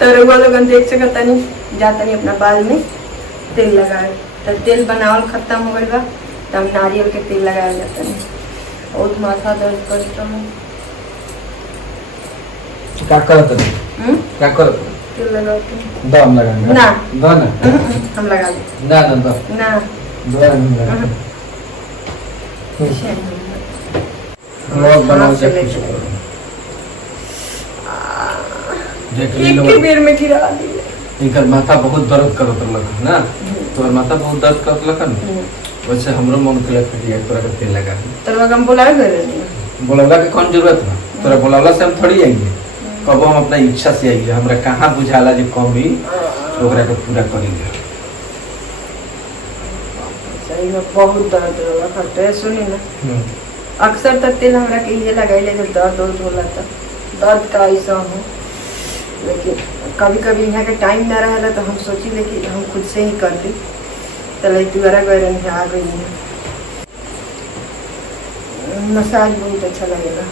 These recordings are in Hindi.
तो रउआ लोगन देख सकता नहीं जाता नहीं अपना बाल में तेल लगाए। तो तेल बनावल खत्म हो गई बा तब नारियल के तेल लगाया जाता नहीं। बहुत माथा दर्द करता है। क्या करत है? क्या करत है? तेल लगाते हैं। दम लगाएंगे ना दो ना हम लगा ले ना ना दो ना दो ना लोग बनाओ से कुछ करो देख ली लोग एक बेर में गिरा दिए। इनकर माथा बहुत दर्द करत रहलक ना तोर माथा बहुत दर्द करत रहलक वैसे हमरो मन के लग कि तोरा के तेल लगा दी तो लोग हम बुलाए गए बोलवला के कौन जरूरत ना तोरा बोलवला से हम थोड़ी आएंगे कब हम अपना इच्छा से आएंगे हमरा कहाँ बुझाला जो कमी ओकरा के पूरा करेंगे। सही में बहुत दर्द होला खटे सुनी ना अक्सर तक तेल हमरा के लिए लगाइले जब दर्द होला त दर्द का ऐसा हो लेकिन कभी कभी यहाँ के टाइम ना रहेला तो हम सोची लेकिन हम खुद से ही कर दी चल दोबारा गए रहे आ गई है। मसाज बहुत अच्छा लगेगा।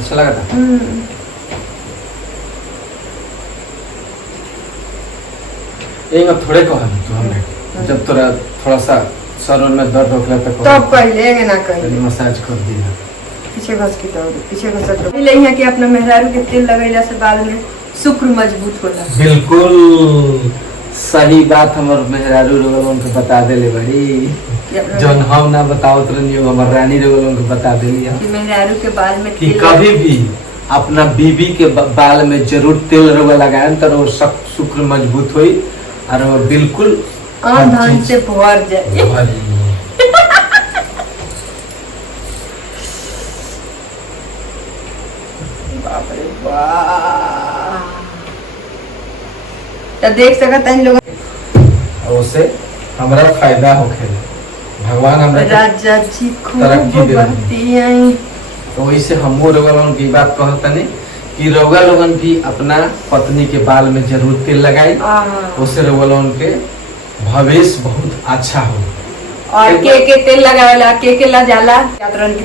अच्छा लगा था एक अब थोड़े कहा तू हमने जब तोरा थोड़ा सा सर में दर्द होखला तक तब पहले ना कहीं मसाज कर दिया पीछे घस की तो पीछे घस तो ले यहाँ के अपना मेहरारू के तेल लगैला से बाल में शुक्र मजबूत होला। बिल्कुल सही बात हमर मेहरारू लोगन के बता देले बड़ी जौन हम ना बतावत रहनी हमर रानी लोगन के बता देली कि मेहरारू के बाल में कि कभी भी अपना बीबी के बाल में जरूर तेल रवा लगाएं तो वो सब शुक्र मजबूत होई और वो बिल्कुल धन से भर जाए। बाप रे वाह तो देख सकता इन लोग उससे हमारा फायदा होखे भगवान हमरा राजा जी खूब तरक्की दे बतियाई। तो वैसे हमो लोगन की बात कहतनी कि रउआ लोगन भी अपना पत्नी के बाल में जरूर तेल लगाई उससे रउआ लोगन के भविष्य बहुत अच्छा हो। और के तेल लगावेला के ला जाला यात्रन की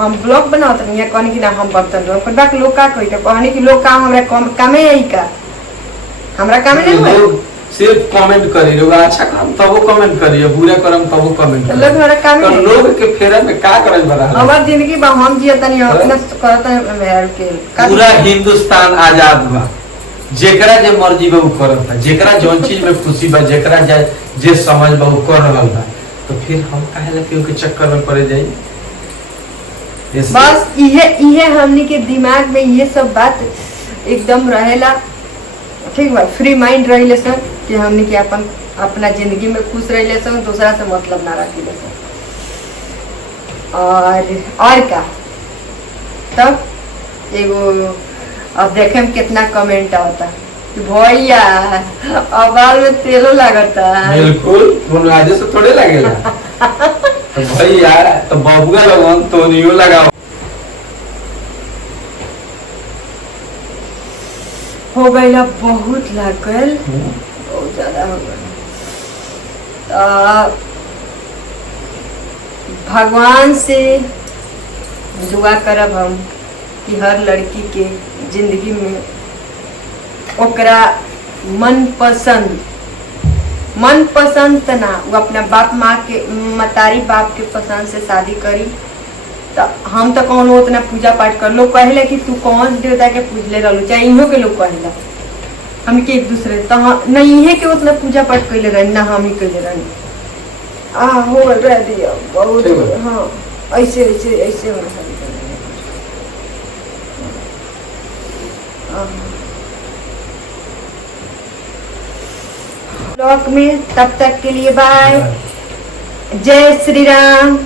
हम ब्लॉग बनावत नहीं है कहनी कि ना हम बर्तन रो पर बाकी लोग का कहि तो कहनी कि लोग काम हमरा कामे यही का हमरा कामे नहीं हुआ लोग सिर्फ कमेंट करी रउआ अच्छा काम तबो कमेंट करिए बुरा करम तबो कमेंट तो लोग हमरा कामे तो लोग के फेरा में का करज बरा हमार जिंदगी बा हम जियत नहीं अपना करत मेहर के पूरा हिंदुस्तान आजाद बा जेकरा जे मर्जी बा उ करता जेकरा जौन चीज में खुशी बा जेकरा जे समझ बा उ कर रहल बा तो फिर हम काहे ला केहू के चक्कर में पड़े जाई। बस इहे हमनी के दिमाग में ये सब बात एकदम रहेला ठीक बा फ्री माइंड रहिले सर कि हमनी के अपन अपना जिंदगी में खुश रहिले सर दूसरा से मतलब ना रखिले सर और का तब एगो अब देखे में कितना कमेंट आता कि भैया अब बाल में तेलो लगता बिल्कुल तुम राजे से थोड़े लगेला तो भैया तो बाबूगा लगन तो नियो लगाओ हो गईला बहुत लागल बहुत ज्यादा हो गया। भगवान से दुआ करब हम कि हर लड़की के जिंदगी में ओकरा मन पसंद ना वो अपना बाप माँ के मतारी बाप के पसंद से शादी करी। तो हम तो कौन उतना पूजा पाठ कर लोग कहले कि तू कौन देवता के पूजले रहलू चाहे इहो के लोग कहला हम के एक दूसरे तो नहीं है कि उतना पूजा पाठ कैले रहे ना हम ही कैले रहे हो रह दिया बहुत हाँ ऐसे ऐसे ऐसे होना शादी कर ब्लॉग में तब तक के लिए बाय जय श्री राम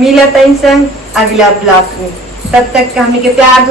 मिला तैन संग अगला ब्लॉग में तब तक हमने के प्यार